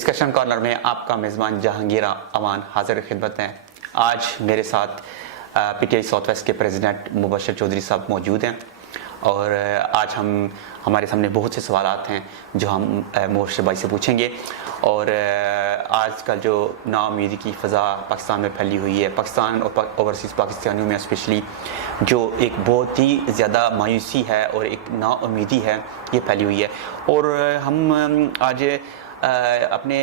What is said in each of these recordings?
Discussion corner میں آپ کا میزبان جہانگیر امان حاضر خدمت ہیں۔ آج میرے ساتھ P T I south waste کے پریزیڈنٹ مبشر چودھری صاحب موجود ہیں، اور آج ہمارے سامنے بہت سے سوالات ہیں جو ہم مبشر بھائی سے پوچھیں گے۔ اور آج کل جو نا امیدی کی فضا پاکستان میں پھیلی ہوئی ہے، پاکستان اور اوورسیز پاکستانیوں میں اسپیشلی جو ایک بہت ہی زیادہ مایوسی ہے اور ایک نا امیدی ہے، یہ پھیلی ہوئی ہے۔ اور ہم آج اپنے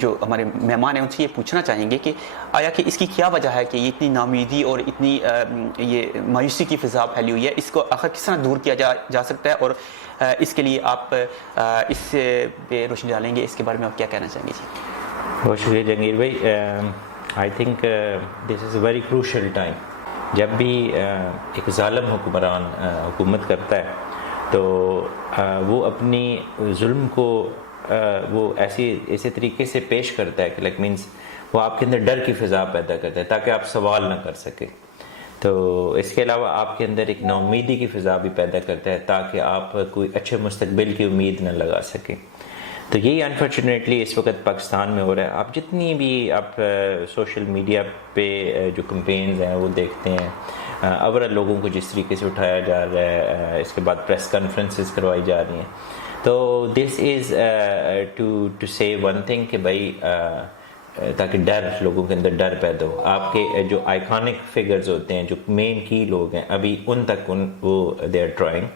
جو ہمارے مہمان ہیں ان سے یہ پوچھنا چاہیں گے کہ آیا کہ اس کی کیا وجہ ہے کہ یہ اتنی ناامیدی اور اتنی یہ مایوسی کی فضا پھیلی ہوئی ہے، اس کو آخر کس طرح دور کیا جا سکتا ہے، اور اس کے لیے آپ اس پہ روشنی ڈالیں گے، اس کے بارے میں آپ کیا کہنا چاہیں گے؟ جی بہت شکریہ جہانگیر بھائی۔ I think this is a very crucial time. جب بھی ایک ظالم حکمران حکومت کرتا ہے تو وہ اپنی ظلم کو وہ ایسے طریقے سے پیش کرتا ہے کہ لائک مینس وہ آپ کے اندر ڈر کی فضا پیدا کرتا ہے تاکہ آپ سوال نہ کر سکیں۔ تو اس کے علاوہ آپ کے اندر ایک نا امیدی کی فضا بھی پیدا کرتا ہے تاکہ آپ کوئی اچھے مستقبل کی امید نہ لگا سکیں۔ تو یہی انفارچونیٹلی اس وقت پاکستان میں ہو رہا ہے۔ آپ جتنی بھی آپ سوشل میڈیا پہ جو کمپینز ہیں وہ دیکھتے ہیں، اوورال لوگوں کو جس طریقے سے اٹھایا جا رہا ہے، اس کے بعد پریس کانفرنسز کروائی جا رہی ہیں، تو دس از ٹو سے ون تھنگ کہ بھائی تاکہ ڈر، لوگوں کے اندر ڈر پیدا ہو۔ آپ کے جو آئیکانک فگرز ہوتے ہیں، جو مین کی لوگ ہیں، ابھی ان تک وہ دے آر ٹرائنگ،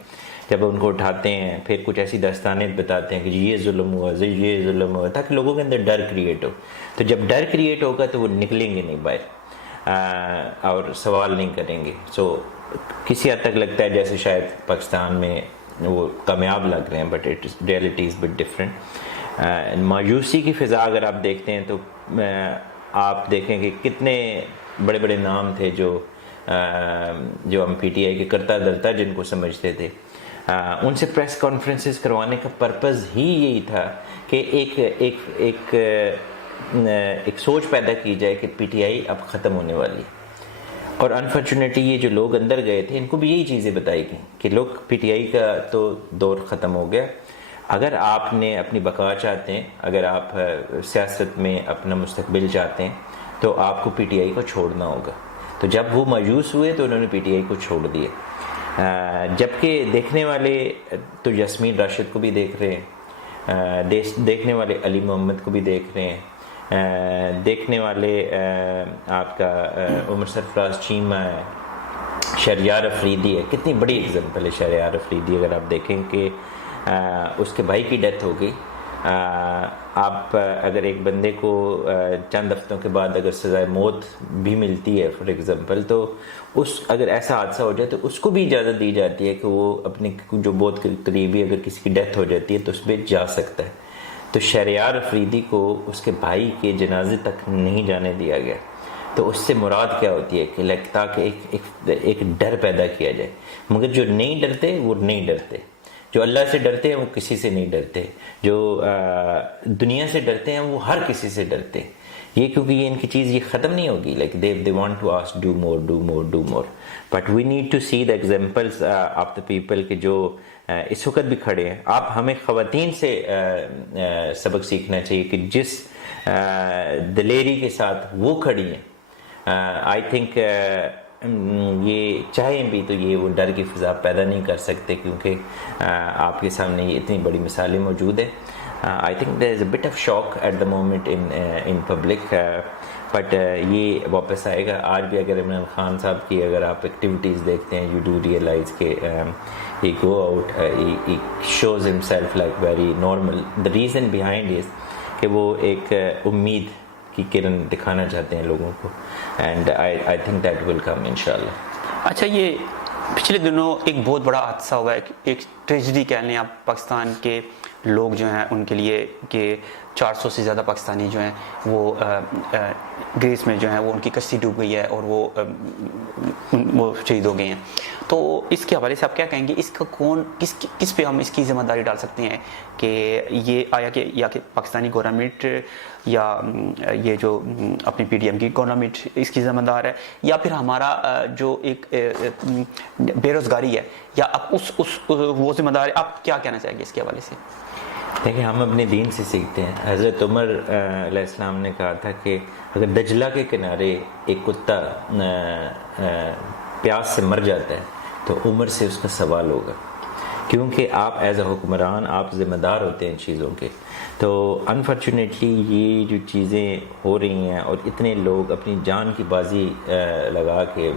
جب ان کو اٹھاتے ہیں پھر کچھ ایسی داستانیں بتاتے ہیں کہ یہ ظلم ہوا، یہ ظلم ہوا، تاکہ لوگوں کے اندر ڈر کریٹ ہو۔ تو جب ڈر کریٹ ہوگا تو وہ نکلیں گے نہیں باہر اور سوال نہیں کریں گے۔ سو کسی حد تک لگتا ہے جیسے شاید پاکستان میں وہ کامیاب لگ رہے ہیں، but reality is but different. مایوسی کی فضا اگر آپ دیکھتے ہیں تو آپ دیکھیں کہ کتنے بڑے بڑے نام تھے جو ہم پی ٹی آئی کے کرتا دھرتا جن کو سمجھتے تھے، ان سے پریس کانفرنسز کروانے کا پرپز ہی یہی تھا کہ ایک سوچ پیدا کی جائے کہ پی ٹی آئی اب ختم ہونے والی ہے۔ اور انفارچونیٹلی یہ جو لوگ اندر گئے تھے ان کو بھی یہی چیزیں بتائی گئیں کہ لوگ پی ٹی آئی کا تو دور ختم ہو گیا، اگر آپ نے اپنی بقا چاہتے ہیں، اگر آپ سیاست میں اپنا مستقبل چاہتے ہیں تو آپ کو پی ٹی آئی کو چھوڑنا ہوگا۔ تو جب وہ مایوس ہوئے تو انہوں نے پی ٹی آئی کو چھوڑ دیا، جبکہ دیکھنے والے تو یاسمین راشد کو بھی دیکھ رہے ہیں، دیکھنے والے علی محمد کو بھی دیکھ رہے ہیں، دیکھنے والے آپ کا عمر سرفراز چیمہ ہے، شہریار افریدی ہے۔ کتنی بڑی ایگزامپل ہے شہریار افریدی۔ اگر آپ دیکھیں کہ اس کے بھائی کی ڈیتھ ہو گئی، آپ اگر ایک بندے کو چند ہفتوں کے بعد اگر سزائے موت بھی ملتی ہے فار ایگزامپل، تو اگر ایسا حادثہ ہو جائے تو اس کو بھی اجازت دی جاتی ہے کہ وہ اپنے جو بہت قریبی اگر کسی کی ڈیتھ ہو جاتی ہے تو اس پہ جا سکتا ہے۔ تو شہریار افریدی کو اس کے بھائی کے جنازے تک نہیں جانے دیا گیا۔ تو اس سے مراد کیا ہوتی ہے کہ لگتا کہ ایک ڈر پیدا کیا جائے، مگر جو نہیں ڈرتے وہ نہیں ڈرتے، جو اللہ سے ڈرتے ہیں وہ کسی سے نہیں ڈرتے، جو دنیا سے ڈرتے ہیں وہ ہر کسی سے ڈرتے ہیں۔ یہ کیونکہ یہ ان کی چیز یہ ختم نہیں ہوگی، like they want to ask do more but we need to see the examples of the people کہ جو اس وقت بھی کھڑے ہیں۔ آپ ہمیں خواتین سے سبق سیکھنا چاہیے کہ جس دلیری کے ساتھ وہ کھڑی ہیں، آئی تھنک یہ چاہیں بھی تو یہ وہ ڈر کی فضا پیدا نہیں کر سکتے، کیونکہ آپ کے سامنے یہ اتنی بڑی مثالیں موجود ہیں۔ I think there is a bit of shock at the moment in public, but یہ واپس آئے گا۔ آج بھی اگر عمران خان صاحب کی اگر آپ ایکٹیویٹیز دیکھتے ہیں، you do realize کہ he go out, he shows himself like very normal. The reason behind is کہ وہ ایک امید کی کرن دکھانا چاہتے ہیں لوگوں کو، and I think that will come inshallah۔ اچھا، یہ پچھلے دنوں ایک بہت بڑا حادثہ ہوا ہے، ایک ٹریجڈی کہہ لیں آپ، پاکستان کے لوگ جو ہیں ان کے لیے کہ 400 سے زیادہ پاکستانی جو ہیں وہ گریس میں جو ہیں وہ ان کی کشتی ڈوب گئی ہے اور وہ شہید ہو گئے ہیں۔ تو اس کے حوالے سے آپ کیا کہیں گے؟ اس کا کس پہ ہم اس کی ذمہ داری ڈال سکتے ہیں کہ یہ آیا کہ یا کہ پاکستانی گورنمنٹ یا یہ جو اپنی پی ڈی ایم کی گورنمنٹ اس کی ذمہ دار ہے، یا پھر ہمارا جو ایک بے روزگاری ہے، یا اب وہ ذمہ دار ہے؟ آپ کیا کہنا چاہیں گے اس کے حوالے سے؟ دیکھیں ہم اپنے دین سے سیکھتے ہیں. حضرت عمر علیہ السلام نے کہا تھا کہ اگر دجلہ کے کنارے ایک کتا پیاس سے مر جاتا ہے تو عمر سے اس کا سوال ہوگا، کیونکہ آپ ایز اے حکمران آپ ذمہ دار ہوتے ہیں ان چیزوں کے. تو انفارچونیٹلی یہ جو چیزیں ہو رہی ہیں اور اتنے لوگ اپنی جان کی بازی لگا کے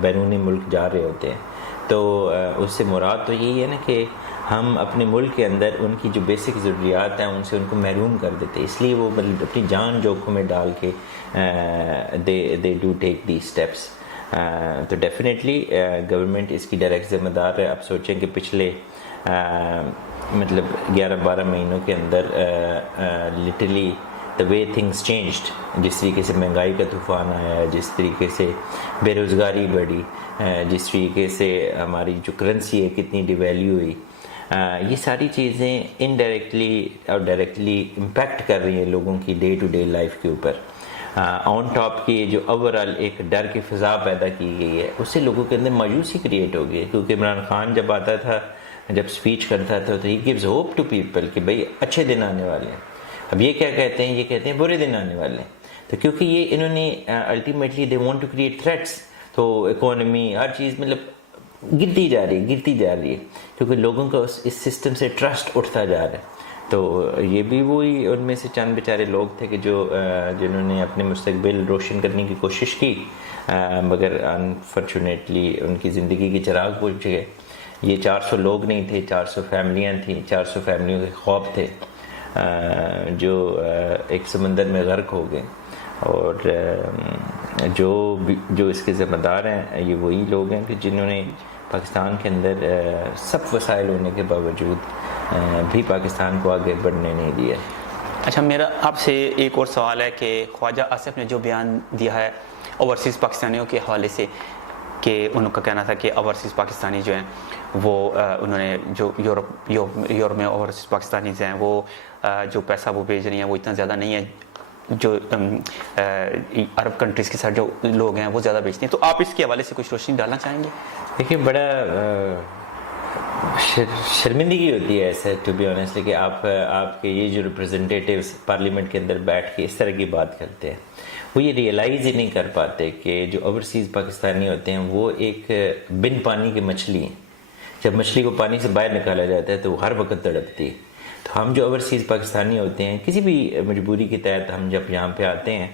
بیرونی ملک جا رہے ہوتے ہیں، تو اس سے مراد تو یہی ہے نا کہ ہم اپنے ملک کے اندر ان کی جو بیسک ضروریات ہیں ان سے ان کو محروم کر دیتے، اس لیے وہ اپنی جان جوکھوں میں ڈال کے they do take the steps. تو ڈیفینیٹلی گورنمنٹ اس کی ڈائریکٹ ذمہ دار ہے. اب سوچیں کہ پچھلے مطلب 11-12 مہینوں کے اندر literally the way things changed, جس طریقے سے مہنگائی کا طوفان آیا، جس طریقے سے بے روزگاری بڑھی، جس طریقے سے ہماری جو کرنسی ہے کتنی ڈی ویلیو ہوئی، یہ ساری چیزیں انڈائریکٹلی اور ڈائریکٹلی امپیکٹ کر رہی ہیں لوگوں کی ڈے ٹو ڈے لائف کے اوپر. آن ٹاپ کی جو اوورال ایک ڈر کی فضا پیدا کی گئی ہے، اس سے لوگوں کے اندر مایوسی کریٹ ہو گئی ہے. کیونکہ عمران خان جب آتا تھا، جب اسپیچ کرتا تھا تو ہی گیوز ہوپ ٹو پیپل کہ بھئی اچھے دن آنے والے ہیں. اب یہ کیا کہتے ہیں؟ یہ کہتے ہیں برے دن آنے والے ہیں. تو کیونکہ یہ انہوں نے ultimately they want to create threats, تو اکانومی ہر چیز مطلب گرتی جا رہی ہے کیونکہ لوگوں کا اس سسٹم سے ٹرسٹ اٹھتا جا رہا ہے. تو یہ بھی وہی ان میں سے چند بیچارے لوگ تھے کہ جنہوں نے اپنے مستقبل روشن کرنے کی کوشش کی، مگر انفارچونیٹلی ان کی زندگی کے چراغ بجھ گئے. یہ 400 لوگ نہیں تھے، 400 فیملیاں تھیں، 400 فیملیوں کے خواب تھے جو ایک سمندر میں غرق ہو گئے. اور جو اس کے ذمہ دار ہیں یہ وہی لوگ ہیں کہ جنہوں نے پاکستان کے اندر سب وسائل ہونے کے باوجود بھی پاکستان کو آگے بڑھنے نہیں دیا. اچھا، میرا آپ سے ایک اور سوال ہے کہ خواجہ آصف نے جو بیان دیا ہے اوورسیز پاکستانیوں کے حوالے سے، کہ ان کا کہنا تھا کہ اوورسیز پاکستانی جو ہیں وہ انہوں نے جو یورپ میں اوورسیز پاکستانیز ہیں وہ جو پیسہ وہ بھیج رہی ہیں وہ اتنا زیادہ نہیں ہے جو عرب کنٹریز کے ساتھ جو لوگ ہیں وہ زیادہ بیچتے ہیں. تو آپ اس کے حوالے سے کچھ روشنی ڈالنا چاہیں گے؟ دیکھیے بڑا شرمندگی ہوتی ہے ایسے ٹو بی آنیسٹلی کہ آپ کے یہ جو ریپرزنٹیٹیوز پارلیمنٹ کے اندر بیٹھ کے اس طرح کی بات کرتے ہیں، وہ یہ ریئلائز ہی نہیں کر پاتے کہ جو اوورسیز پاکستانی ہوتے ہیں وہ ایک بن پانی کی مچھلی ہیں. جب مچھلی کو پانی سے باہر نکالا جاتا ہے تو وہ ہر وقت تڑپتی ہے. تو ہم جو اوورسیز پاکستانی ہوتے ہیں کسی بھی مجبوری کے تحت ہم جب یہاں پہ آتے ہیں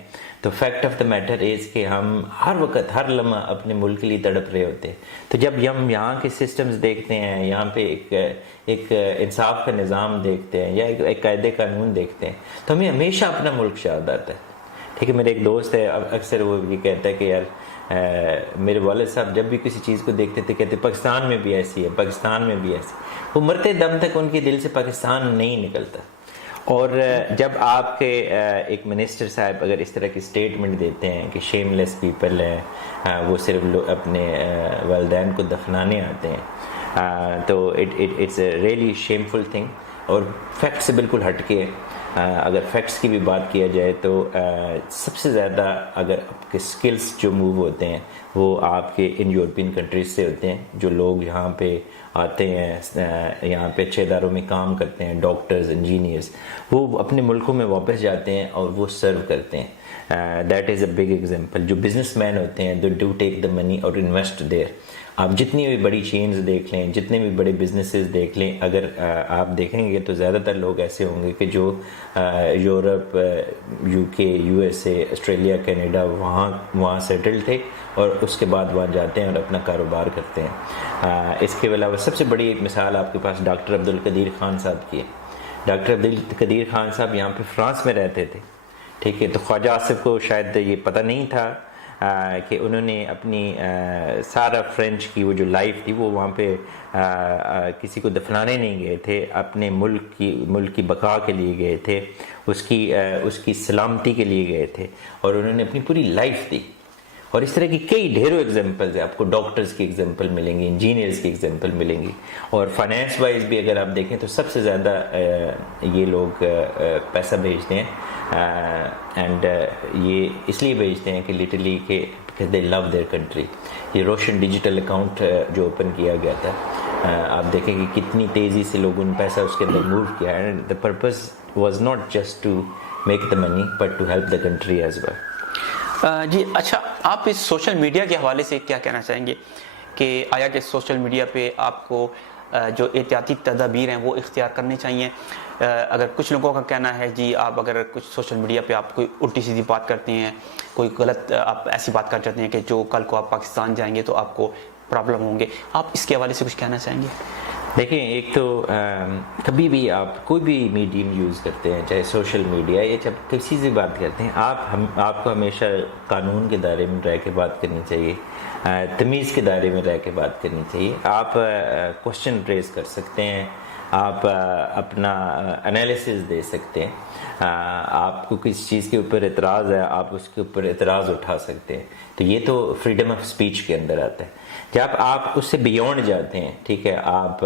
تو fact of the matter is کہ ہم ہر وقت ہر لمحہ اپنے ملک کے لیے تڑپ رہے ہوتے ہیں. تو جب ہم یہاں کے سسٹمز دیکھتے ہیں، یہاں پہ ایک انصاف کا نظام دیکھتے ہیں یا ایک قاعدے قانون دیکھتے ہیں تو ہمیں ہمیشہ اپنا ملک یاد آتا ہے. ٹھیک ہے، میرے ایک دوست ہے، اکثر وہ یہ کہتا ہے کہ یار میرے والد صاحب جب بھی کسی چیز کو دیکھتے تھے کہتے پاکستان میں بھی ایسی ہے، پاکستان میں بھی ایسی. وہ مرتے دم تک ان کے دل سے پاکستان نہیں نکلتا. اور جب آپ کے ایک منسٹر صاحب اگر اس طرح کی سٹیٹمنٹ دیتے ہیں کہ شیم لیس پیپل ہیں، وہ صرف اپنے والدین کو دفنانے آتے ہیں، تو it's a really shameful thing. اور فیکٹ سے بالکل ہٹ کے اگر فیکٹس کی بھی بات کیا جائے تو سب سے زیادہ اگر آپ کے سکلز جو موو ہوتے ہیں وہ آپ کے ان یورپین کنٹریز سے ہوتے ہیں. جو لوگ یہاں پہ آتے ہیں، یہاں پہ اچھے اداروں میں کام کرتے ہیں، ڈاکٹرز، انجینئرز، وہ اپنے ملکوں میں واپس جاتے ہیں اور وہ سرو کرتے ہیں. That is a big example. جو بزنس مین ہوتے ہیں دے ڈو ٹیک دا منی اور انویسٹ دیر. آپ جتنی بھی بڑی چینز دیکھ لیں، جتنے بھی بڑے بزنسز دیکھ لیں، اگر آپ دیکھیں گے تو زیادہ تر لوگ ایسے ہوں گے کہ جو یورپ، یو کے، U S A, Australia, Canada وہاں سیٹل تھے اور اس کے بعد وہاں جاتے ہیں اور اپنا کاروبار کرتے ہیں. اس کے علاوہ سب سے بڑی ایک مثال آپ کے پاس ڈاکٹر عبدالقدیر خان صاحب کی ہے. ڈاکٹر عبدالقدیر خان صاحب یہاں پہ فرانس میں رہتے تھے. ٹھیک ہے، تو خواجہ آصف کو شاید یہ پتہ نہیں تھا کہ انہوں نے اپنی سارا فرینچ کی وہ جو لائف تھی وہ وہاں پہ کسی کو دفنانے نہیں گئے تھے، اپنے ملک کی بقا کے لیے گئے تھے، اس کی سلامتی کے لیے گئے تھے اور انہوں نے اپنی پوری لائف دی. اور اس طرح کی کئی ڈھیروں ایگزامپلز ہیں. آپ کو ڈاکٹرز کی ایگزامپل ملیں گی، انجینئرز کی ایگزامپل ملیں گی. اور فائنینس وائز بھی اگر آپ دیکھیں تو سب سے زیادہ یہ لوگ پیسہ بھیجتے ہیں. اینڈ یہ اس لیے بھیجتے ہیں کہ لٹرلی کہ دے لو دیئر کنٹری. یہ روشن ڈیجیٹل اکاؤنٹ جو اوپن کیا گیا تھا آپ دیکھیں کہ کتنی تیزی سے لوگوں نے پیسہ اس کے اندر موو کیا ہے. The purpose was not just to make the money but to help the country as well. جی اچھا، آپ اس سوشل میڈیا کے حوالے سے کیا کہنا چاہیں گے کہ آیا کہ سوشل میڈیا پہ آپ کو جو احتیاطی تدابیر ہیں وہ اختیار کرنے چاہیے؟ اگر کچھ لوگوں کا کہنا ہے جی آپ اگر کچھ سوشل میڈیا پہ آپ کوئی الٹی سیدھی بات کرتے ہیں، کوئی غلط آپ ایسی بات کر جاتے ہیں کہ جو کل کو آپ پاکستان جائیں گے تو آپ کو پرابلم ہوں گے، آپ اس کے حوالے سے کچھ کہنا چاہیں گے؟ دیکھیں، ایک تو کبھی بھی آپ کوئی بھی میڈیم یوز کرتے ہیں، چاہے سوشل میڈیا یا جب کسی سے بات کرتے ہیں، آپ کو ہمیشہ قانون کے دائرے میں رہ کے بات کرنی چاہیے، تمیز کے دائرے میں رہ کے بات کرنی چاہیے. آپ کوشچن ریز کر سکتے ہیں، آپ اپنا انالیسز دے سکتے ہیں، آپ کو کسی چیز کے اوپر اعتراض ہے آپ اس کے اوپر اعتراض اٹھا سکتے ہیں. تو یہ تو فریڈم آف اسپیچ کے اندر آتا ہے. جب آپ اس سے بیونڈ جاتے ہیں، ٹھیک ہے، آپ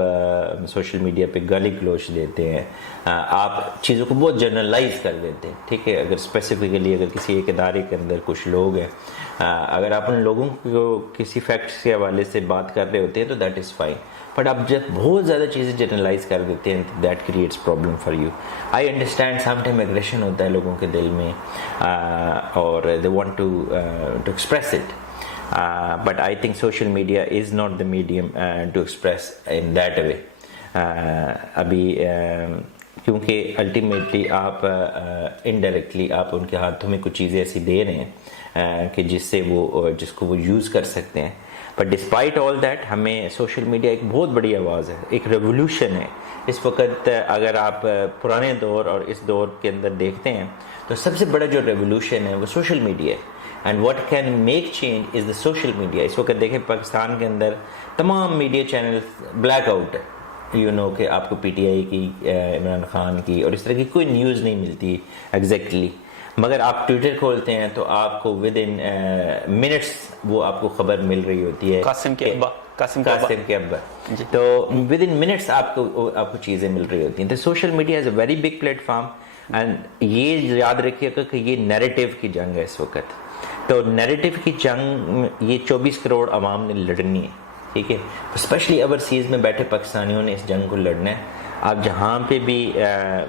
سوشل میڈیا پہ گالی گلوچ دیتے ہیں، آپ چیزوں کو بہت جنرلائز کر دیتے ہیں، ٹھیک ہے. اگر اسپیسیفکلی اگر کسی ایک ادارے کے اندر کچھ لوگ ہیں، اگر آپ ان لوگوں کو کسی فیکٹس کے حوالے سے بات کر رہے ہوتے ہیں تو دیٹ از فائن. بٹ آپ جب بہت زیادہ چیزیں جنرلائز کر دیتے ہیں that creates problem for you. I understand some time aggression ہوتا ہے لوگوں کے دل میں اور they want to express it. But I think social media is not the medium to express in that way. ابھی کیونکہ الٹیمیٹلی آپ انڈائریکٹلی آپ ان کے ہاتھوں میں کچھ چیزیں ایسی دے رہے ہیں کہ جس کو وہ یوز کر سکتے ہیں. بٹ ڈسپائٹ آل دیٹ ہمیں سوشل میڈیا ایک بہت بڑی آواز ہے، ایک ریولیوشن ہے اس وقت. اگر آپ پرانے دور اور اس دور کے اندر دیکھتے ہیں تو سب سے بڑا جو ریولیوشن ہے وہ سوشل میڈیا ہے. And what can make change is the social media. اس وقت دیکھیں پاکستان کے اندر تمام میڈیا چینل بلیک آؤٹ ہے. کہ آپ کو پی ٹی آئی کی، عمران خان کی اور اس طرح کی کوئی نیوز نہیں ملتی ایگزیکٹلی. مگر آپ ٹویٹر کھولتے ہیں تو آپ کو ود ان منٹس وہ آپ کو خبر مل رہی ہوتی ہے. قاسم کے ابا تو ود ان منٹس آپ کو چیزیں مل رہی ہوتی ہیں. تو social media is a very big plate form. And یہ یاد رکھیے گا کہ یہ نیریٹو کی جنگ ہے اس وقت. تو نیریٹو کی جنگ یہ 24 کروڑ عوام نے لڑنی ہے، ٹھیک ہے. اسپیشلی اوورسیز میں بیٹھے پاکستانیوں نے اس جنگ کو لڑنا ہے. آپ جہاں پہ بھی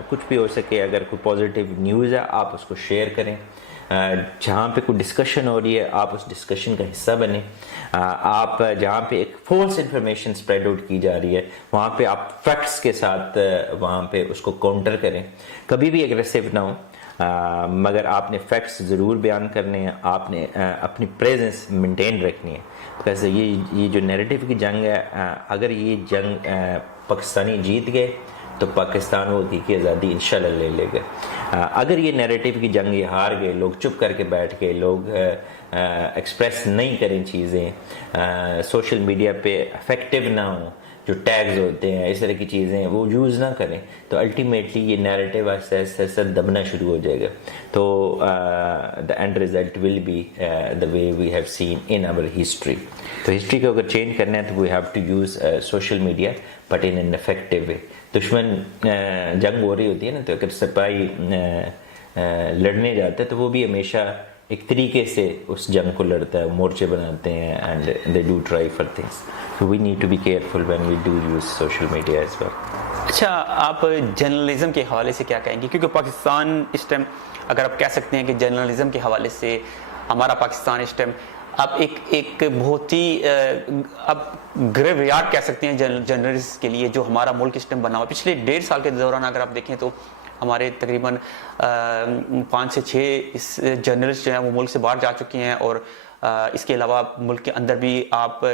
کچھ بھی ہو سکے، اگر کوئی پازیٹیو نیوز ہے آپ اس کو شیئر کریں. جہاں پہ کوئی ڈسکشن ہو رہی ہے آپ اس ڈسکشن کا حصہ بنیں. آپ جہاں پہ ایک فالس انفارمیشن اسپریڈ آؤٹ کی جا رہی ہے وہاں پہ آپ فیکٹس کے ساتھ وہاں پہ اس کو کاؤنٹر کریں. کبھی بھی اگریسو نہ ہو، مگر آپ نے فیکٹس ضرور بیان کرنے ہیں. آپ نے اپنی پریزنس مینٹین رکھنی ہے. ویسے یہ جو نیریٹو کی جنگ ہے، اگر یہ جنگ پاکستانی جیت گئے تو پاکستان وہ حقیقی آزادی انشاءاللہ لے لے گا. اگر یہ نیریٹو کی جنگ یہ ہار گئے، لوگ چپ کر کے بیٹھ گئے، لوگ ایکسپریس نہیں کریں چیزیں، سوشل میڈیا پہ افیکٹو نہ ہوں، جو ٹیگز ہوتے ہیں اس طرح کی چیزیں وہ یوز نہ کریں، تو الٹیمیٹلی یہ نیریٹو ایسے دبنا شروع ہو جائے گا. تو the end result will be the way we have seen in our history. تو ہسٹری کو اگر چینج کرنا ہے تو we have to use social media but in an effective way. دشمن جنگ ہو رہی ہوتی ہے نا، تو اگر سپاہی لڑنے جاتا ہے تو وہ بھی ہمیشہ ایک طریقے سے اس جنگ کو لڑتا ہے، مورچے بناتے ہیں and they do try for things. So we need to be careful when we do use social media as well. اچھا، آپ جرنلزم کے حوالے سے کیا کہیں گے؟ کیونکہ پاکستان اس ٹائم اگر آپ کہہ سکتے ہیں کہ جرنلزم کے حوالے سے ہمارا پاکستان اس ٹائم اب ایک بہت ہی اب گریو یارڈ کہہ سکتے ہیں جرنلسٹ کے لیے جو ہمارا ملک اس ٹائم بنا ہوا. پچھلے 1.5 سال کے دوران اگر آپ دیکھیں تو ہمارے تقریباً 5 سے 6 جرنلسٹ جو ہیں وہ ملک سے باہر جا چکے ہیں، اور اس کے علاوہ ملک کے اندر بھی آپ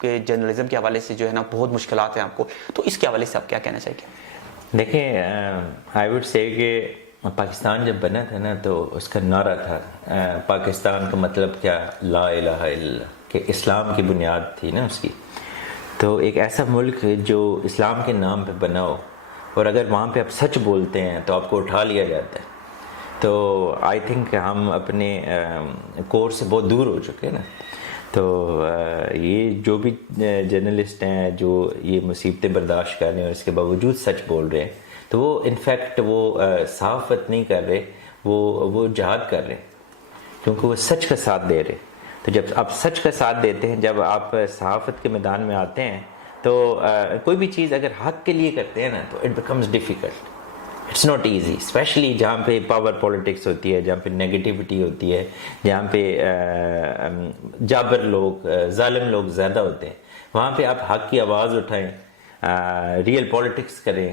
کہ جرنلزم کے حوالے سے جو ہے نا بہت مشکلات ہیں آپ کو. تو اس کے حوالے سے آپ کیا کہنا چاہیں گے؟ دیکھیں، آئی وڈ سے کہ پاکستان جب بنا تھا نا تو اس کا نعرہ تھا پاکستان کا مطلب کیا، لا الہ الا اللہ، کہ اسلام کی بنیاد تھی نا اس کی. تو ایک ایسا ملک جو اسلام کے نام پہ بنا ہو اور اگر وہاں پہ آپ سچ بولتے ہیں تو آپ کو اٹھا لیا جاتا ہے. تو آئی تھنک ہم اپنے کور سے بہت دور ہو چکے ہیں نا. تو یہ جو بھی جرنلسٹ ہیں جو یہ مصیبتیں برداشت کر رہے ہیں اور اس کے باوجود سچ بول رہے ہیں، تو وہ انفیکٹ وہ صحافت نہیں کر رہے، وہ جہاد کر رہے ہیں، کیونکہ وہ سچ کا ساتھ دے رہے. تو جب آپ سچ کا ساتھ دیتے ہیں، جب آپ صحافت کے میدان میں آتے ہیں تو کوئی بھی چیز اگر حق کے لیے کرتے ہیں نا تو it becomes difficult, it's not easy, especially جہاں پہ پاور پولیٹکس ہوتی ہے، جہاں پہ نیگیٹیوٹی ہوتی ہے، جہاں پہ جابر لوگ، ظالم لوگ زیادہ ہوتے ہیں، وہاں پہ آپ حق کی آواز اٹھائیں، ریئل پولیٹکس کریں،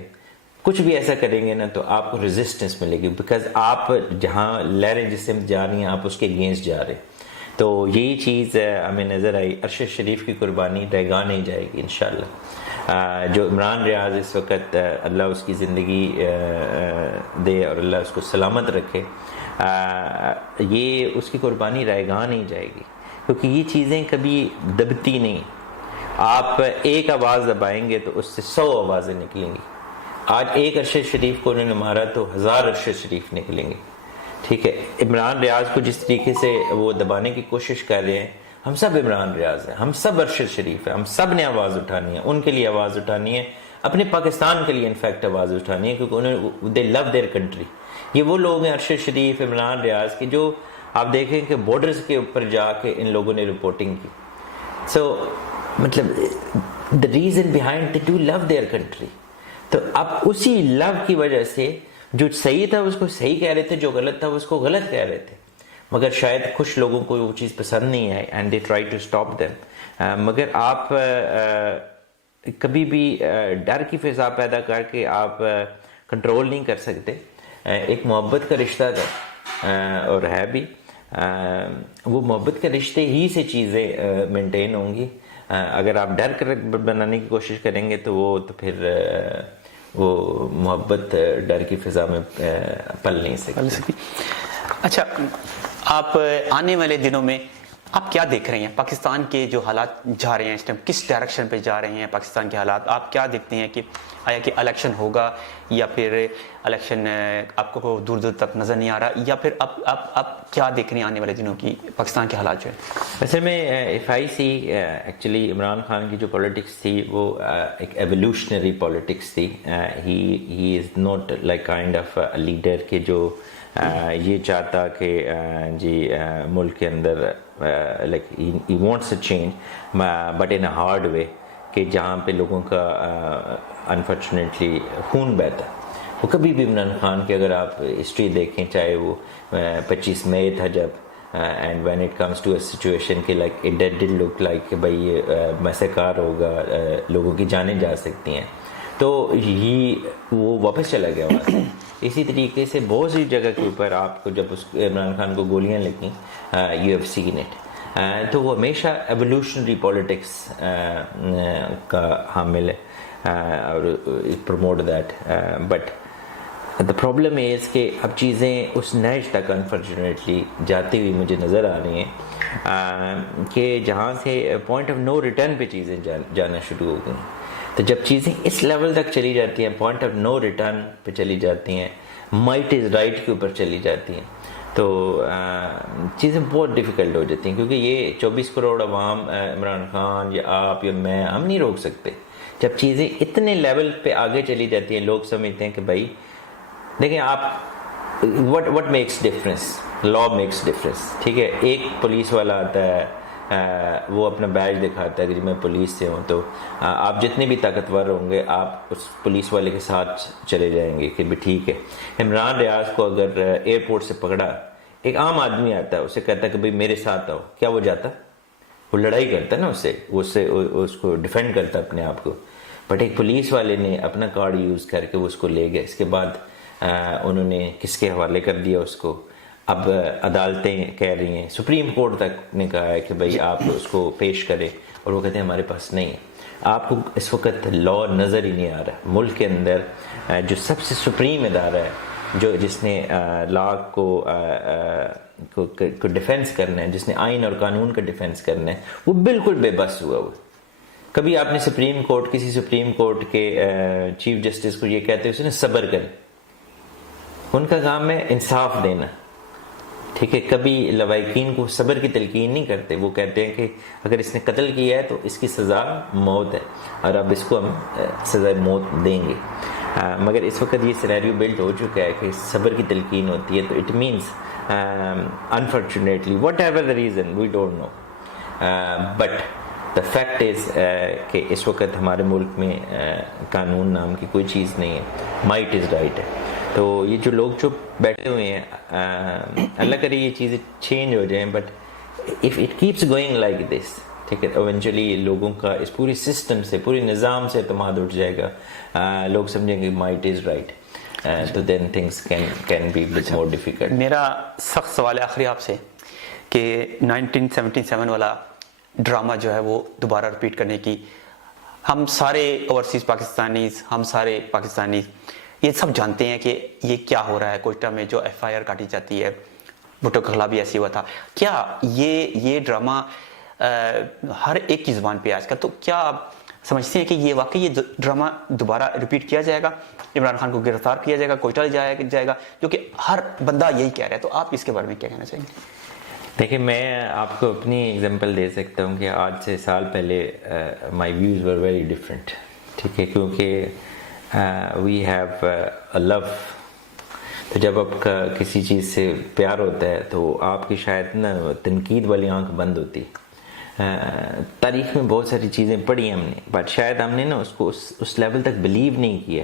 کچھ بھی ایسا کریں گے نا تو آپ کو ریزسٹنس ملے گی، بیکاز آپ جہاں لہریں جس سمت جا رہی ہیں آپ اس کے اگینسٹ جا رہے ہیں۔ تو یہی چیز ہمیں نظر آئی، ارشد شریف کی قربانی رہگاہ نہیں جائے گی انشاءاللہ۔ جو عمران ریاض اس وقت اللہ اس کی زندگی دے اور اللہ اس کو سلامت رکھے، یہ اس کی قربانی رہگاہ نہیں جائے گی، کیونکہ یہ چیزیں کبھی دبتی نہیں۔ آپ ایک آواز دبائیں گے تو اس سے 100 آوازیں نکلیں گی۔ آج ایک ارشد شریف کو انہوں نے مارا تو 1000 ارشد شریف نکلیں گے، ٹھیک ہے۔ عمران ریاض کو جس طریقے سے وہ دبانے کی کوشش کر رہے ہیں، ہم سب عمران ریاض ہیں، ہم سب ارشد شریف ہیں، ہم سب نے آواز اٹھانی ہے، ان کے لیے آواز اٹھانی ہے، اپنے پاکستان کے لیے انفیکٹ آواز اٹھانی ہے، کیونکہ انہوں دے لو دیئر کنٹری۔ یہ وہ لوگ ہیں ارشد شریف، عمران ریاض کے، جو آپ دیکھیں کہ بارڈرز کے اوپر جا کے ان لوگوں نے رپورٹنگ کی۔ سو مطلب the reason behind they do love their country۔ تو اب اسی لو کی وجہ سے جو صحیح تھا اس کو صحیح کہہ رہے تھے، جو غلط تھا اس کو غلط کہہ رہے تھے، مگر شاید کچھ لوگوں کو وہ چیز پسند نہیں آئی and they try to stop them۔ مگر آپ کبھی بھی ڈر کی فضا پیدا کر کے آپ کنٹرول نہیں کر سکتے۔ ایک محبت کا رشتہ تھا اور ہے بھی، وہ محبت کے رشتے ہی سے چیزیں مینٹین ہوں گی۔ اگر آپ ڈر کر بنانے کی کوشش کریں گے تو وہ تو پھر وہ محبت ڈر کی فضا میں پل نہیں سکتی۔ اچھا، آپ آنے والے دنوں میں آپ کیا دیکھ رہے ہیں؟ پاکستان کے جو حالات جا رہے ہیں اس ٹائم، کس ڈائریکشن پہ جا رہے ہیں پاکستان کے حالات؟ آپ کیا دیکھتے ہیں کہ آیا کہ الیکشن ہوگا یا پھر الیکشن آپ کو دور دور تک نظر نہیں آ رہا، یا پھر آپ کیا دیکھ رہے ہیں آنے والے دنوں کی پاکستان کے حالات جو ہے؟ اصل میں F I C actually Imran Khan کی جو پولیٹکس تھی وہ ایک ایولیوشنری پولیٹکس تھی۔ He is not like kind of leader کہ جو یہ چاہتا کہ جی ملک کے اندر like he wants a change but in a hard way, کہ جہاں پہ لوگوں کا انفارچونیٹلی خون بہتا۔ وہ کبھی بھی عمران خان کی اگر آپ ہسٹری دیکھیں، چاہے وہ 25 مئی تھا جب، and when it comes to a situation کہ like it did look like کہ بھائی یہ مسکار ہوگا، لوگوں کی جانیں جا سکتی ہیں، تو وہ واپس چلا گیا وہاں سے۔ اسی طریقے سے بہت سی جگہ کے اوپر آپ کو جب اس عمران خان کو گولیاں لگیں، یو ہیو سین اٹ، تو وہ ہمیشہ ایولیوشنری پولیٹکس کا حامل ہے اور promote that, but the problem is کہ اب چیزیں اس نہج تک انفارچونیٹلی جاتی ہوئی مجھے نظر آ رہی ہیں کہ جہاں سے پوائنٹ آف نو ریٹرن پہ چیزیں جانا شروع ہو گئیں۔ تو جب چیزیں اس لیول تک چلی جاتی ہیں، پوائنٹ آف نو ریٹرن پہ چلی جاتی ہیں، مائٹ از رائٹ کے اوپر چلی جاتی ہیں، تو چیزیں بہت ڈیفیکلٹ ہو جاتی ہیں، کیونکہ یہ 24 کروڑ عوام، عمران خان یا آپ یا میں، ہم نہیں روک سکتے۔ جب چیزیں اتنے لیول پہ آگے چلی جاتی ہیں، لوگ سمجھتے ہیں کہ بھائی دیکھیں آپ what makes difference، law makes difference, ٹھیک ہے۔ ایک پولیس والا آتا ہے، وہ اپنا بیج دکھاتا ہے کہ میں پولیس سے ہوں، تو آپ جتنے بھی طاقتور ہوں گے آپ اس پولیس والے کے ساتھ چلے جائیں گے کہ بھی ٹھیک ہے۔ عمران ریاض کو اگر ایئرپورٹ سے پکڑا، ایک عام آدمی آتا ہے، اسے کہتا ہے کہ بھائی میرے ساتھ آؤ، کیا وہ جاتا؟ وہ لڑائی کرتا ہے نا، اس کو ڈیفینڈ کرتا ہے اپنے آپ کو۔ بٹ ایک پولیس والے نے اپنا کارڈ یوز کر کے وہ اس کو لے گئے، اس کے بعد انہوں نے کس کے حوالے کر دیا اس کو۔ اب عدالتیں کہہ رہی ہیں، سپریم کورٹ تک نے کہا ہے کہ بھائی آپ اس کو پیش کریں، اور وہ کہتے ہیں ہمارے پاس نہیں ہے۔ آپ کو اس وقت لا نظر ہی نہیں آ رہا ملک کے اندر۔ جو سب سے سپریم ادارہ ہے، جس نے لا کو ڈیفینس کرنا ہے، جس نے آئین اور قانون کا ڈیفینس کرنا ہے، وہ بالکل بے بس ہوا ہوا۔ کبھی آپ نے سپریم کورٹ، کسی سپریم کورٹ کے چیف جسٹس کو یہ کہتے ہیں صبر کریں، ان کا کام ہے انصاف دینا، ٹھیک ہے۔ کبھی لوائقین کو صبر کی تلقین نہیں کرتے، وہ کہتے ہیں کہ اگر اس نے قتل کیا ہے تو اس کی سزا موت ہے، اور اب اس کو ہم سزا موت دیں گے۔ مگر اس وقت یہ سینیریو بلڈ ہو چکا ہے کہ صبر کی تلقین ہوتی ہے، تو it means unfortunately whatever the reason we don't know, but the fact is کہ اس وقت ہمارے ملک میں قانون نام کی کوئی چیز نہیں ہے، مائٹ از رائٹ ہے. تو یہ جو لوگ چپ بیٹھے ہوئے ہیں، اللہ کرے یہ چیزیں چینج ہو جائیں، but if it keeps going like this, ٹھیک ہے، ایونچولی لوگوں کا اس پوری سسٹم سے، پوری نظام سے اعتماد اٹھ جائے گا، لوگ سمجھیں گے مائٹ از رائٹ، تو then things can be bit more difficult. میرا سخت سوال ہے آخری آپ سے کہ 1977 والا ڈرامہ جو ہے وہ دوبارہ رپیٹ کرنے کی، ہم سارے اوورسیز پاکستانیز، ہم سارے پاکستانیز یہ سب جانتے ہیں کہ یہ کیا ہو رہا ہے. کوئٹہ میں جو ایف آئی آر کاٹی جاتی ہے، بھٹو کا خلاف بھی ایسی ہوا تھا. کیا یہ ڈرامہ ہر ایک کی زبان پہ آج کل، تو کیا آپ سمجھتے ہیں کہ یہ واقعی یہ ڈرامہ دوبارہ ریپیٹ کیا جائے گا، عمران خان کو گرفتار کیا جائے گا، کوئٹہ لے جایا جائے گا، جو کہ ہر بندہ یہی کہہ رہا ہے، تو آپ اس کے بارے میں کیا کہنا چاہیں گے؟ دیکھیں، میں آپ کو اپنی ایگزامپل دے سکتا ہوں کہ آج سے سال پہلے my views were very different, ٹھیک ہے، کیونکہ وی ہیو اے لو. تو جب آپ کا کسی چیز سے پیار ہوتا ہے تو آپ کی شاید نا تنقید والی آنکھ بند ہوتی. تاریخ میں بہت ساری چیزیں پڑھی ہم نے، بٹ شاید ہم نے نا اس کو اس لیول تک بلیو نہیں کیا.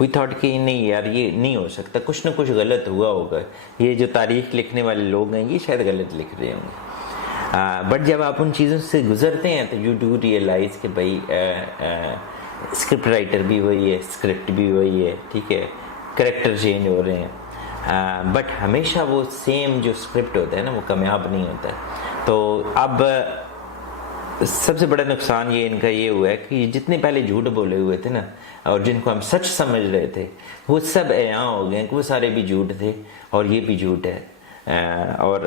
وی تھاٹ کہ نہیں یار یہ نہیں ہو سکتا، کچھ نہ کچھ غلط ہوا ہوگا، یہ جو تاریخ لکھنے والے لوگ ہیں یہ شاید غلط لکھ رہے ہوں گے. بٹ جب آپ ان چیزوں سے گزرتے ہیں تو یو ڈو ریئلائز کہ بھائی اسکرپٹ رائٹر بھی وہی ہے، اسکرپٹ بھی وہی ہے، ٹھیک ہے، کریکٹر چینج ہو رہے ہیں، بٹ ہمیشہ وہ سیم جو اسکرپٹ ہوتا ہے نا وہ کامیاب نہیں ہوتا ہے. تو اب سب سے بڑا نقصان یہ ان کا یہ ہوا ہے کہ جتنے پہلے جھوٹ بولے ہوئے تھے نا اور جن کو ہم سچ سمجھ رہے تھے وہ سب عیاں ہو گئے کہ وہ سارے بھی جھوٹ تھے اور یہ بھی جھوٹ ہے. اور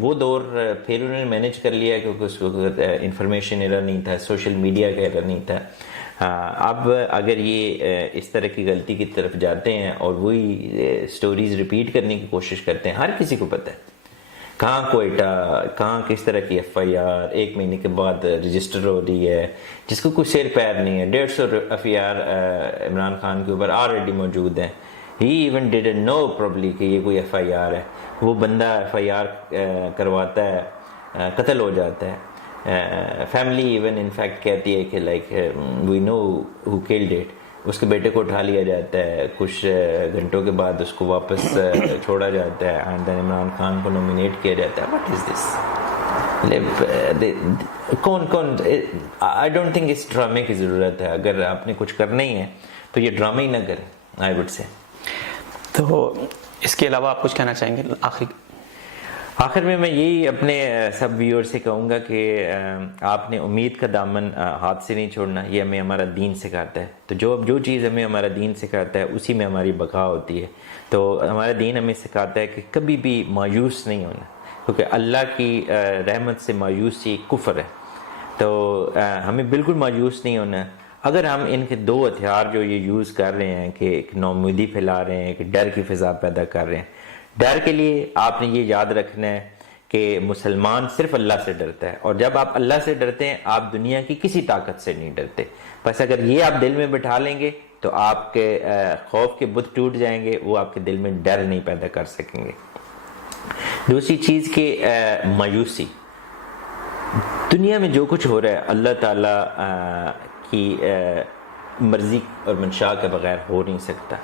وہ دور پھر انہوں نے مینیج کر لیا کیونکہ اس وقت انفارمیشن ایرا نہیں تھا، سوشل میڈیا کا ایرا نہیں تھا. اب اگر یہ اس طرح کی غلطی کی طرف جاتے ہیں اور وہی سٹوریز ریپیٹ کرنے کی کوشش کرتے ہیں، ہر کسی کو پتہ ہے کہاں کوئٹہ، کہاں کس طرح کی ایف آئی آر 1 مہینے کے بعد رجسٹر ہو رہی ہے، جس کو کوئی سیر پیر نہیں ہے. 150 F I R Imran Khan کے اوپر آلریڈی موجود ہیں. He even didn't know probably کہ یہ کوئی ایف آئی آر ہے. وہ بندہ ایف آئی آر کرواتا ہے، قتل ہو جاتا ہے. فیملی ایون انفیکٹ کہتی ہے کہ like we know who killed it. اس کے بیٹے کو اٹھا لیا جاتا ہے، کچھ گھنٹوں کے بعد اس کو واپس چھوڑا جاتا ہے، اینڈ دین عمران خان کو نومینیٹ کیا جاتا ہے. واٹ از دس؟ کون آئی ڈونٹ تھنک اس ڈرامے کی ضرورت ہے. اگر آپ نے کچھ کرنا ہی ہے تو یہ ڈرامے ہی نہ کریں، آئی وڈ سے. تو اس کے علاوہ آپ کچھ کہنا چاہیں گے آخر میں یہی اپنے سب ویور سے کہوں گا کہ آپ نے امید کا دامن ہاتھ سے نہیں چھوڑنا. یہ ہمیں ہمارا دین سکھاتا ہے. تو جو چیز ہمیں ہمارا دین سکھاتا ہے اسی میں ہماری بقا ہوتی ہے. تو ہمارا دین ہمیں سکھاتا ہے کہ کبھی بھی مایوس نہیں ہونا، کیونکہ اللہ کی رحمت سے مایوسی کفر ہے. تو ہمیں بالکل مایوس نہیں ہونا. اگر ہم ان کے 2 ہتھیار جو یہ یوز کر رہے ہیں کہ ایک نومیدی پھیلا رہے ہیں، کہ ڈر کی فضا پیدا کر رہے ہیں، ڈر کے لیے آپ نے یہ یاد رکھنا ہے کہ مسلمان صرف اللہ سے ڈرتا ہے، اور جب آپ اللہ سے ڈرتے ہیں آپ دنیا کی کسی طاقت سے نہیں ڈرتے. بس اگر یہ آپ دل میں بٹھا لیں گے تو آپ کے خوف کے بت ٹوٹ جائیں گے، وہ آپ کے دل میں ڈر نہیں پیدا کر سکیں گے. دوسری چیز کہ مایوسی، دنیا میں جو کچھ ہو رہا ہے اللہ تعالیٰ کی مرضی اور منشاء کے بغیر ہو نہیں سکتا.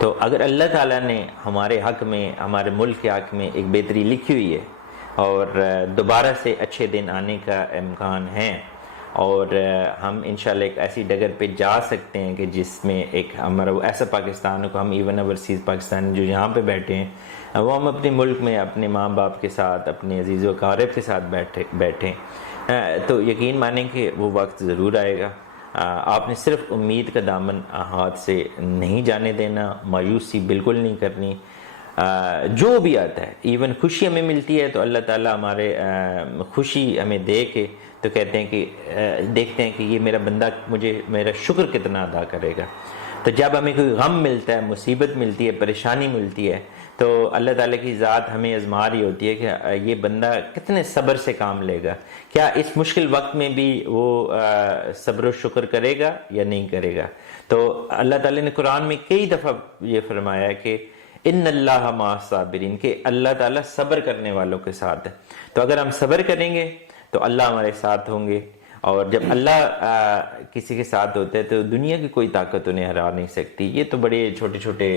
تو اگر اللہ تعالیٰ نے ہمارے حق میں، ہمارے ملک کے حق میں ایک بہتری لکھی ہوئی ہے اور دوبارہ سے اچھے دن آنے کا امکان ہے، اور ہم انشاءاللہ ایک ایسی ڈگر پہ جا سکتے ہیں کہ جس میں ایک ہمارا ایسا پاکستان ہو کہ ہم ایون اوورسیز پاکستان جو یہاں پہ بیٹھے ہیں وہ ہم اپنے ملک میں اپنے ماں باپ کے ساتھ، اپنے عزیز و اقارب کے ساتھ بیٹھیں. تو یقین مانیں کہ وہ وقت ضرور آئے گا. آپ نے صرف امید کا دامن ہاتھ سے نہیں جانے دینا، مایوسی بالکل نہیں کرنی. جو بھی آتا ہے، ایون خوشی ہمیں ملتی ہے تو اللہ تعالیٰ ہمارے خوشی ہمیں دے کے تو کہتے ہیں کہ دیکھتے ہیں کہ یہ میرا بندہ مجھے میرا شکر کتنا ادا کرے گا. تو جب ہمیں کوئی غم ملتا ہے، مصیبت ملتی ہے، پریشانی ملتی ہے، تو اللہ تعالیٰ کی ذات ہمیں آزما رہی ہوتی ہے کہ یہ بندہ کتنے صبر سے کام لے گا، کیا اس مشکل وقت میں بھی وہ صبر و شکر کرے گا یا نہیں کرے گا. تو اللہ تعالیٰ نے قرآن میں کئی دفعہ یہ فرمایا کہ ان اللہ مع الصابرین، کہ اللہ تعالیٰ صبر کرنے والوں کے ساتھ ہے. تو اگر ہم صبر کریں گے تو اللہ ہمارے ساتھ ہوں گے. اور جب اللہ کسی کے ساتھ ہوتا ہے تو دنیا کی کوئی طاقت انہیں ہرا نہیں سکتی. یہ تو بڑے چھوٹے چھوٹے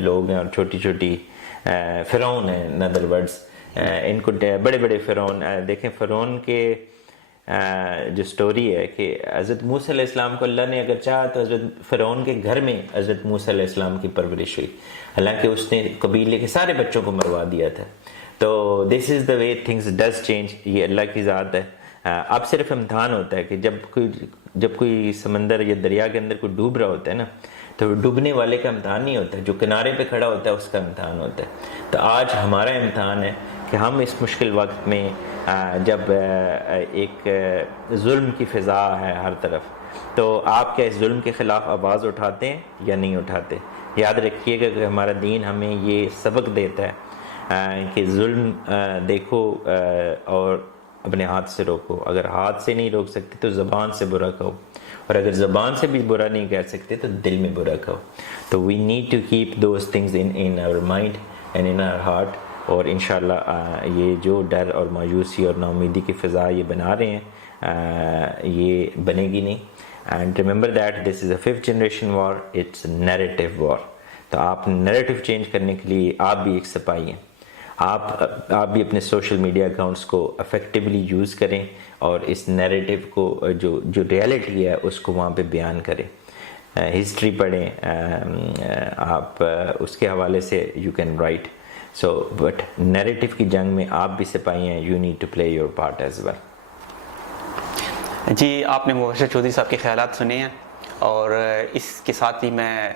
لوگ ہیں اور چھوٹی چھوٹی فرعون ہیں. ان ادر ورڈز ان کو بڑے بڑے فرعون دیکھیں. فرعون کے جو سٹوری ہے کہ حضرت موسیٰ علیہ السلام کو اللہ نے اگر چاہا تو حضرت فرعون کے گھر میں حضرت موسیٰ علیہ السلام کی پرورش ہوئی, حالانکہ اس نے قبیلے کے سارے بچوں کو مروا دیا تھا. تو دس از دا وے تھنگز ڈز چینج. یہ اللہ کی ذات ہے. اب صرف امتحان ہوتا ہے کہ جب کوئی سمندر یا دریا کے اندر کوئی ڈوب رہا ہوتا ہے نا, تو ڈوبنے والے کا امتحان نہیں ہوتا, جو کنارے پہ کھڑا ہوتا ہے اس کا امتحان ہوتا ہے. تو آج ہمارا امتحان ہے کہ ہم اس مشکل وقت میں جب ایک ظلم کی فضا ہے ہر طرف, تو آپ کیا اس ظلم کے خلاف آواز اٹھاتے ہیں یا نہیں اٹھاتے؟ یاد رکھیے گا کہ ہمارا دین ہمیں یہ سبق دیتا ہے کہ ظلم دیکھو اور اپنے ہاتھ سے روکو. اگر ہاتھ سے نہیں روک سکتے تو زبان سے برا کہو, اور اگر زبان سے بھی برا نہیں کہہ سکتے تو دل میں برا کہو. تو we need to keep those things in our mind and in our heart. اور انشاءاللہ یہ جو ڈر اور مایوسی اور ناامیدی کی فضا یہ بنا رہے ہیں یہ بنے گی نہیں. And remember that this is a 5th generation war, it's narrative war. تو آپ نیریٹو چینج کرنے کے لیے آپ بھی ایک سپاہی ہیں. آپ بھی اپنے سوشل میڈیا اکاؤنٹس کو افیکٹولی یوز کریں اور اس نیریٹو کو جو ریئلٹی ہے اس کو وہاں پہ بیان کریں. ہسٹری پڑھیں, آپ اس کے حوالے سے you can write. So but narrative کی جنگ میں آپ بھی سپاہی ہیں. You need to play your part as well. جی, آپ نے مبشر چودھری صاحب کے خیالات سنے ہیں, اور اس کے ساتھ ہی میں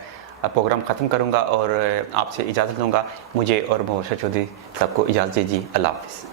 پروگرام ختم کروں گا اور آپ سے اجازت لوں گا. مجھے اور مبشر چودھری صاحب کو اجازت دیجیے. اللہ حافظ.